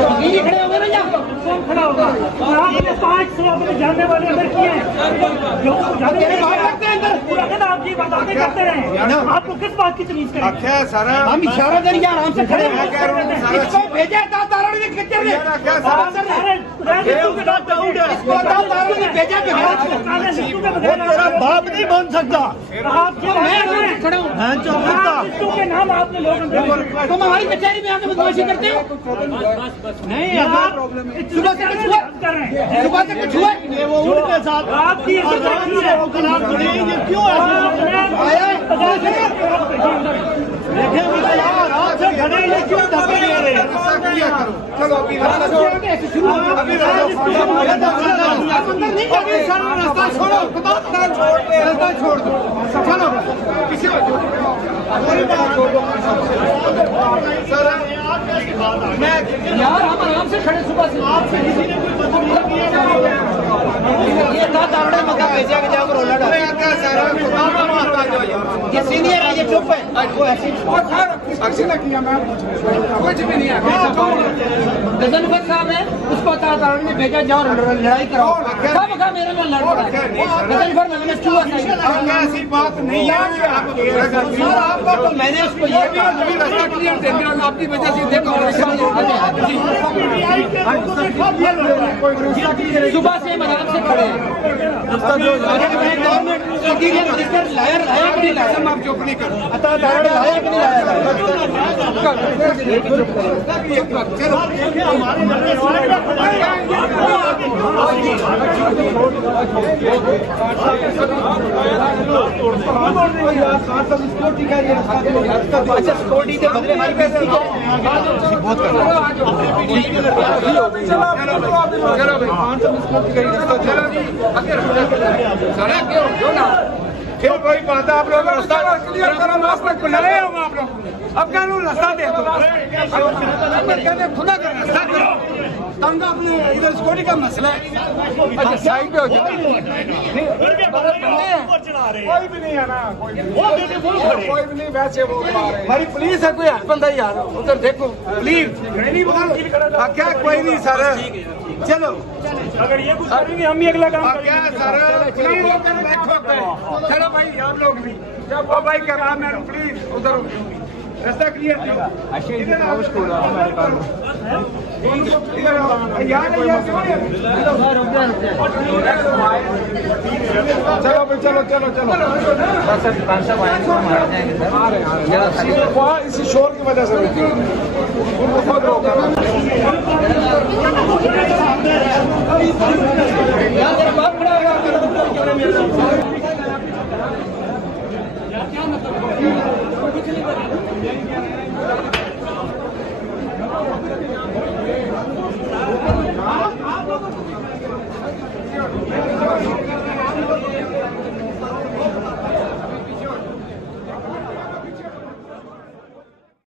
खड़े होंगे ना, यहाँ कौन खड़ा होगा? आपने 500 अपने जानने वाले अंदर किए हैं, जो आप जी बातें करते रहे, आपको किस बात की तमीज करें? हम इशारा करिए, आराम से खड़े इसको भेजा था तारण ने कितने ने भेजा, बाप नहीं बन सकता आप के नाम आपने लोग तुम हमारी कचहरी में आके बदमाशी करते हो। नहीं सुबह से कुछ हुआ, सुबह से कुछ हुआ, वो उनके साथ आपकी क्यों आया? क्यों धक्के दे रहे हैं? चलो रास्ता छोड़ो, रास्ता छोड़ दो, चलो किसी यार हम आराम से खड़े, सुबह से आपसे किसी ने कोई बदतमीजी की है? ये था तारड़े मका भेजा के जाओ रोला डाल, ये सीनियर है, ये चुप है, वो ऐसे एक्शन किया मैं कुछ भी नहीं है। गजनफर साहब है, उसको तारड़े ने भेजा जाओ लड़ाई कराओ, सब का मेरे में लड़ पड़ा। गजनफर मैंने चूहा ऐसी बात नहीं है आपका, तो मैंने उसको ये भी रास्ता क्लियर दे दिया आपकी वजह से। देखो सुबह से हम आराम से खड़े हैं, लायर लाया कि नहीं लाया, आप चुप नहीं करो, लाया कि नहीं लाया। अच्छा सिक्योरिटी के बदले हमारे पैसे बहुत कर फिर कोई बात है, आप लोग रास्ता क्लियर करो, बुलाए होगा आप लोग, अब क्या रास्ता दे दो, खुदा का रास्ता करो, तंग अपने इधर सिक्योरिटी का मसला है। अच्छा साइड पे हो जाओ, कोई भी नहीं है ना, कोई भी नहीं, वैसे वो हमारी पुलिस है, कोई हस्बैंड है यार, उधर देखो प्लीज, क्या कोई नहीं सर, चलो अगर ये कुछ करेंगे हम भी अगला काम करेंगे सर, चलो भाई आप लोग भी जब वो भाई का काम है प्लीज उधर रास्ता क्लियर करो। चलो भाई चलो चलो चलो, इसी शोर की वजह से